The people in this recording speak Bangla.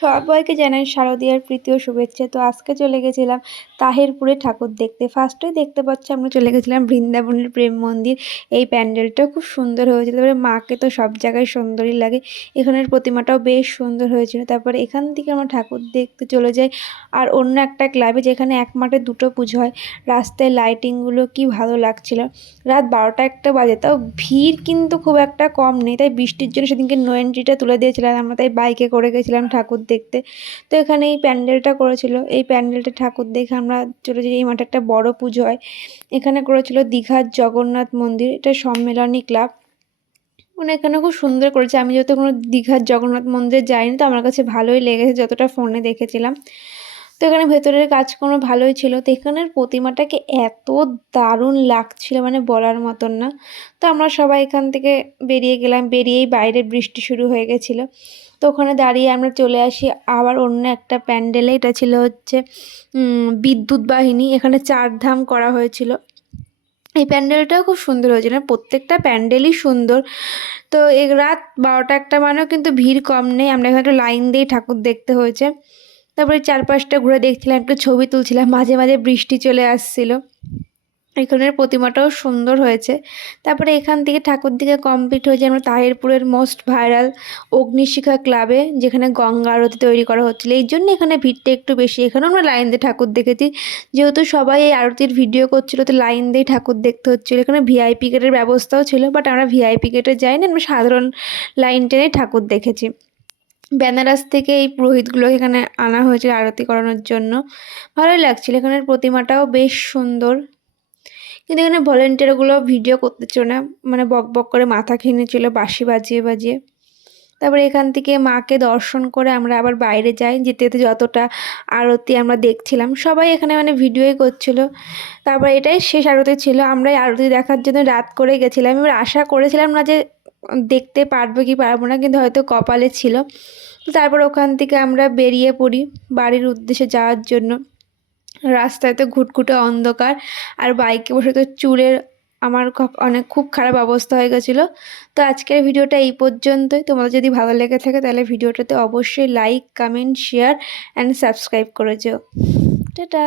সবাইকে জানাই শারদীয়ার প্রীতি ও শুভেচ্ছা। তো আজকে চলে গেছিলাম তাহিরপুরে ঠাকুর দেখতে। ফার্স্টেই দেখতে পাচ্ছি আমরা চলে গেছিলাম বৃন্দাবনের প্রেম মন্দির। এই প্যান্ডেলটাও খুব সুন্দর হয়েছিল। তারপরে মাকে তো সব জায়গায় সুন্দরই লাগে, এখানের প্রতিমাটাও বেশ সুন্দর হয়েছিল। তারপরে এখান থেকে আমরা ঠাকুর দেখতে চলে যাই আর অন্য একটা ক্লাবে, যেখানে এক মাঠে দুটো পুজো হয়। রাস্তায় লাইটিংগুলো কি ভালো লাগছিল। রাত 12টা-1টা বাজে, তাও ভিড় কিন্তু খুব একটা কম নেই। তাই বৃষ্টির জন্য সেদিনকে নো এন্ট্রিটা তুলে দিয়েছিলাম আমরা, তাই বাইকে করে গেছিলাম ঠাকুর দেখতে। তো এখানে এই প্যান্ডেলটা করেছিল, এই প্যান্ডেলটা ঠাকুর দেখে আমরা চলে যাই। এই মাঠে একটা বড় পুজো হয়, এখানে করেছিল দীঘার জগন্নাথ মন্দির, এটা সম্মেলনী ক্লাব। মানে এখানে খুব সুন্দর করেছে। আমি যেহেতু কোনো দীঘার জগন্নাথ মন্দিরে যাইনি, তো আমার কাছে ভালোই লেগেছে যতটা ফোনে দেখেছিলাম। তো এখানে ভেতরের কাজকর্ম ভালোই ছিল। তো এখানের প্রতিমাটাকে এত দারুণ লাগছিল, মানে বলার মতন না। তো আমরা সবাই এখান থেকে বেরিয়ে গেলাম, বেরিয়েই বাইরে বৃষ্টি শুরু হয়ে গেছিলো। তো ওখানে দাঁড়িয়ে আমরা চলে আসি আবার অন্য একটা প্যান্ডেলে। এটা ছিল হচ্ছে বিদ্যুৎ বাহিনী, এখানে 4 ধাম করা হয়েছিল। এই প্যান্ডেলটাও খুব সুন্দর হয়েছিল, প্রত্যেকটা প্যান্ডেলই সুন্দর। তো এই রাত 12টা-1টা মানেও কিন্তু ভিড় কম নেই, আমরা এখানে একটু লাইন দিয়ে ঠাকুর দেখতে হয়েছে। তারপরে চারপাশটা ঘুরে দেখছিলাম, একটু ছবি তুলছিলাম, মাঝে মাঝে বৃষ্টি চলে আসছিল। এখানের প্রতিমাটাও সুন্দর হয়েছে। তারপরে এখান থেকে ঠাকুর দিকে কমপ্লিট হয়েছে আমরা তাহিরপুরের মোস্ট ভাইরাল অগ্নিশিখা ক্লাবে, যেখানে গঙ্গা আরতি তৈরি করা হচ্ছিলো। এই জন্য এখানে ভিড়টা একটু বেশি। এখানেও আমরা লাইন দিয়ে ঠাকুর দেখেছি, যেহেতু সবাই এই আরতির ভিডিও করছিল, তো লাইন দিয়ে ঠাকুর দেখতে হচ্ছিলো। এখানে ভিআইপি গেটের ব্যবস্থাও ছিল, বাট আমরা ভিআইপি গেটে যাইনি, আমরা সাধারণ লাইন টেনে ঠাকুর দেখেছি। বেনারস থেকে এই পুরোহিতগুলোকে এখানে আনা হয়েছিল আরতি করানোর জন্য। ভালোই লাগছিল, এখানের প্রতিমাটাও বেশ সুন্দর। কিন্তু এখানে ভলেন্টিয়ারগুলো ভিডিও করতেছিল না, মানে বক বক করে মাথা খেয়ে নিচ্ছিল বাঁশি বাজিয়ে বাজিয়ে। তারপরে এখান থেকে মাকে দর্শন করে আমরা আবার বাইরে যাই। যেতে যেতে যতটা আরতি আমরা দেখছিলাম, সবাই এখানে মানে ভিডিওই করছিল। তারপর এটাই শেষ আরতি ছিল। আমরা এই আরতি দেখার জন্য রাত করে গেছিলাম। এবার আশা করেছিলাম না যে দেখতে পারবো কি পারবো না, কিন্তু হয়তো কপালে ছিল। তারপর ওখান থেকে আমরা বেরিয়ে পড়ি বাড়ির উদ্দেশ্যে যাওয়ার জন্য। রাস্তায় তো ঘুটঘুটে অন্ধকার, আর বাইকে বসে তো চুলের আমার খুব খারাপ অবস্থা হয়ে গেছিলো। তো আজকের ভিডিওটা এই পর্যন্তই। তোমাদের যদি ভালো লেগে থাকে তাহলে ভিডিওটাতে অবশ্যই like, comment, share and subscribe করে যেও। টাটা।